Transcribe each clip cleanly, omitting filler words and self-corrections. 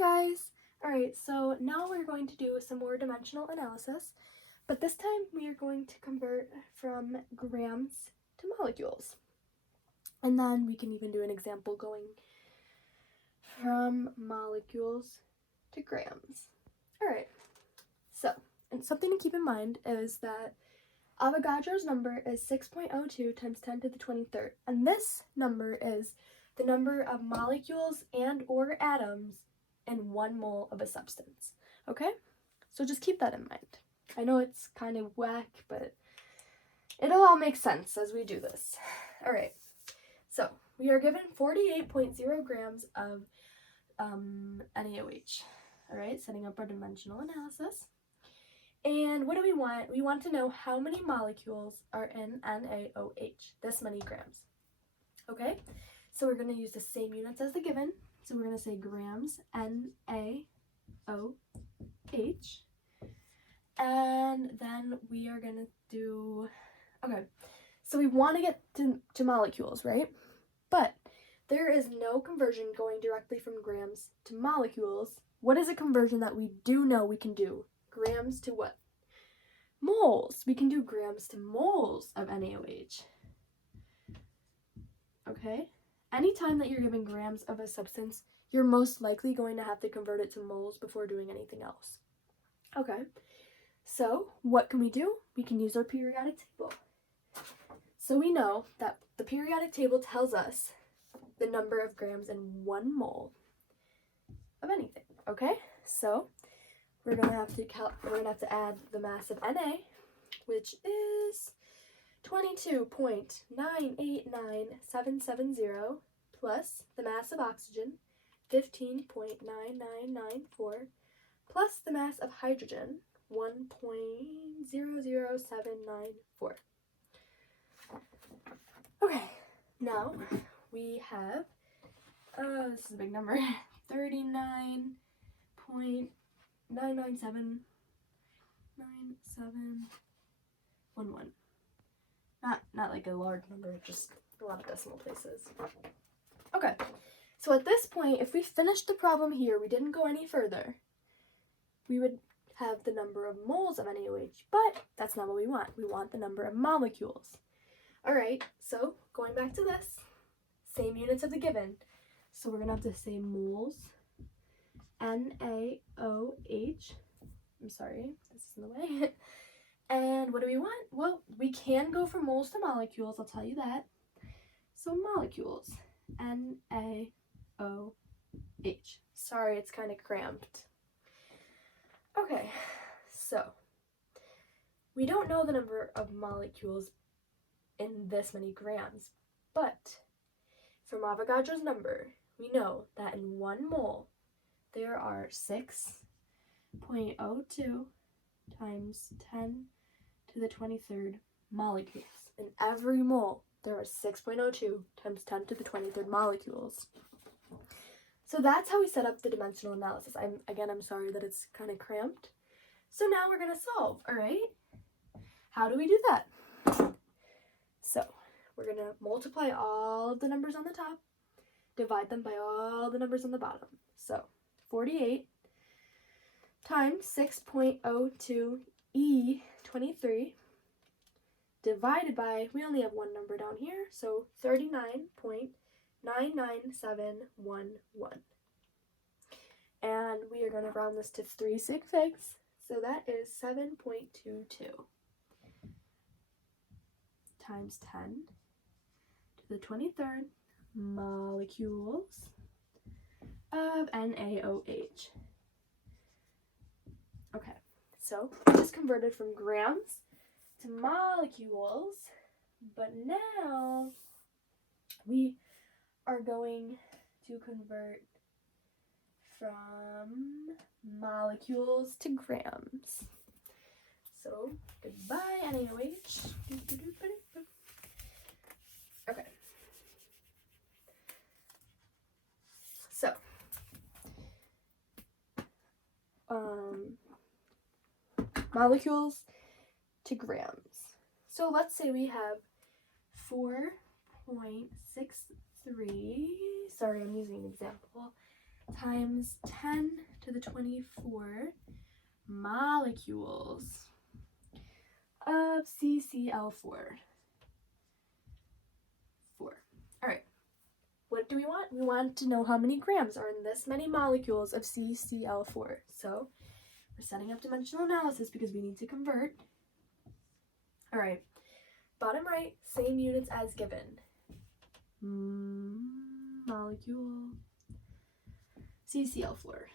guys! Alright, so now we're going to do some more dimensional analysis, but this time we are going to convert from grams to molecules. And then we can even do an example going from molecules to grams. Alright, so, and something to keep in mind is that Avogadro's number is 6.02 times 10 to the 23rd, and this number is the number of molecules and or atoms in 1 mole of a substance. Okay? So just keep that in mind. I know it's kind of whack, but it'll all make sense as we do this. Alright, so we are given 48.0 grams of NaOH. Alright, setting up our dimensional analysis. And what do we want? We want to know how many molecules are in NaOH, this many grams. Okay, so we're going to use the same units as the given. So we're going to say grams, NaOH. And then we are going to do, okay, so we want to get to molecules, right? But there is no conversion going directly from grams to molecules. What is a conversion that we do know we can do? Grams to what? Moles. We can do grams to moles of NaOH. Okay? Anytime that you're given grams of a substance, you're most likely going to have to convert it to moles before doing anything else. Okay. So, what can we do? We can use our periodic table. So we know that the periodic table tells us the number of grams in 1 mole of anything. Okay? So, we're gonna have to add the mass of Na, which is 22.989770 plus the mass of oxygen, 15.9994, plus the mass of hydrogen, 1.00794. Okay, now we have, this is a big number, 39.9979711. Not like a large number, just a lot of decimal places. Okay, so at this point, if we finished the problem here, we didn't go any further, we would have the number of moles of NaOH, but that's not what we want. We want the number of molecules. Alright, so going back to this, same units of the given. So we're going to have to say moles, NaOH. I'm sorry, this is in the way. And what do we want? Well, we can go from moles to molecules, I'll tell you that. So molecules, NaOH. Sorry, it's kind of cramped. Okay, so we don't know the number of molecules in this many grams, but from Avogadro's number, we know that in 1 mole, there are 6.02 times 10 to the 23rd molecules. In every mole, there are 6.02 times 10 to the 23rd molecules. So that's how we set up the dimensional analysis. I'm sorry that it's kind of cramped. So now we're going to solve, all right? How do we do that? So we're going to multiply all of the numbers on the top, divide them by all the numbers on the bottom. So 48 times 6.02E23 divided by, we only have one number down here, so 39.99711. And we are going to round this to 3 sig figs, so that is 7.22 times 10 to the 23rd molecules of NaOH. Okay, so we just converted from grams to molecules, but now we are going to convert from molecules to grams. So, goodbye, NaOH. Okay. So, molecules to grams. So let's say we have 4.63, sorry, I'm using an example, times 10 to the 24 molecules of CCl4. All right. What do we want? We want to know how many grams are in this many molecules of CCl4. So we're setting up dimensional analysis because we need to convert. All right. Bottom right, same units as given. Molecule CCl4.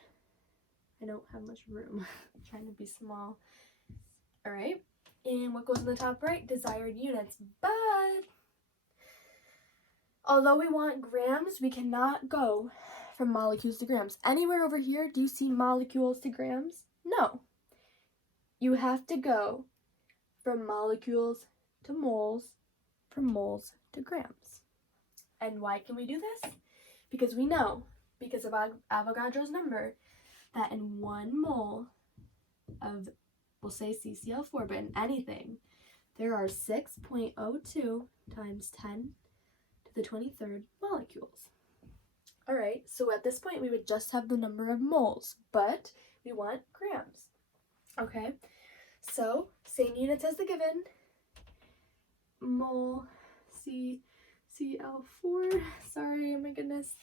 I don't have much room. I'm trying to be small. All right. And what goes in the top right? Desired units. But although we want grams, we cannot go from molecules to grams. Anywhere over here, do you see molecules to grams? No. You have to go from molecules to moles, from moles to grams. And why can we do this? Because we know, because of Avogadro's number, that in 1 mole of, we'll say CCl4, but in anything, there are 6.02 times 10 to the 23rd molecules. All right, so at this point, we would just have the number of moles, but we want grams. Okay, so same units as the given. Mole CCl4, sorry, oh my goodness.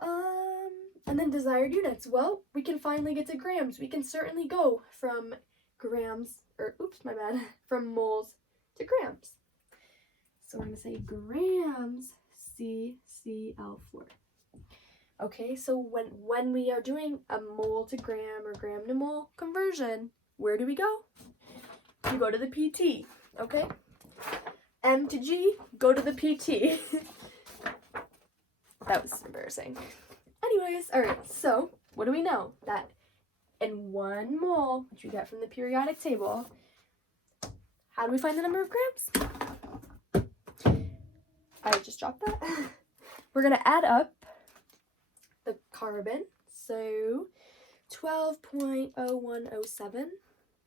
And then desired units. Well, we can finally get to grams. We can certainly go from grams, from moles to grams. So we're going to say grams CCl4. Okay, so when we are doing a mole to gram or gram to mole conversion, where do we go? You go to the PT, okay? M to G, go to the PT. That was embarrassing. Anyways, all right, so what do we know? That in 1 mole, which we get from the periodic table, how do we find the number of grams? I just dropped that. We're going to add up the carbon. So 12.0107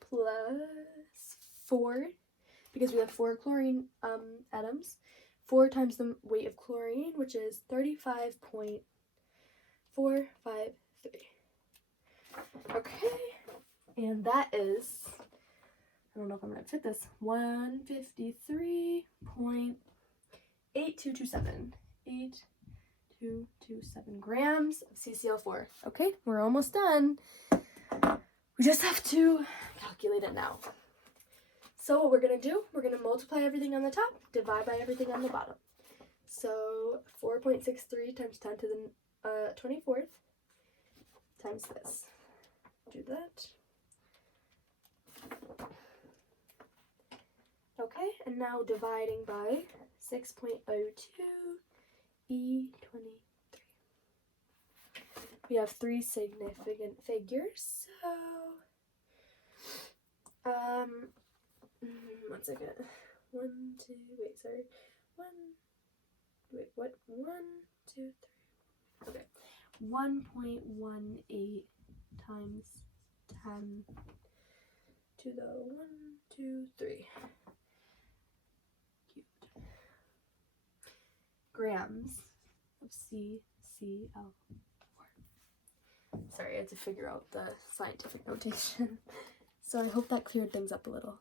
plus 4, because we have 4 chlorine atoms. 4 times the weight of chlorine, which is 35.453. Okay, and that is, I don't know if I'm going to fit this, 153.8227. 8227 grams of CCl4. Okay, we're almost done. We just have to calculate it now. So what we're going to do, we're going to multiply everything on the top, divide by everything on the bottom. So 4.63 times 10 to the 24th times this. Do that. Okay, and now dividing by 6.02 E23. We have 3 significant figures, so 1 second. 1, 2, wait, sorry. 1, okay. 1.18 times 10 to the 1, 2, 3 cubed. Grams of CCl4. Sorry, I had to figure out the scientific notation. So I hope that cleared things up a little.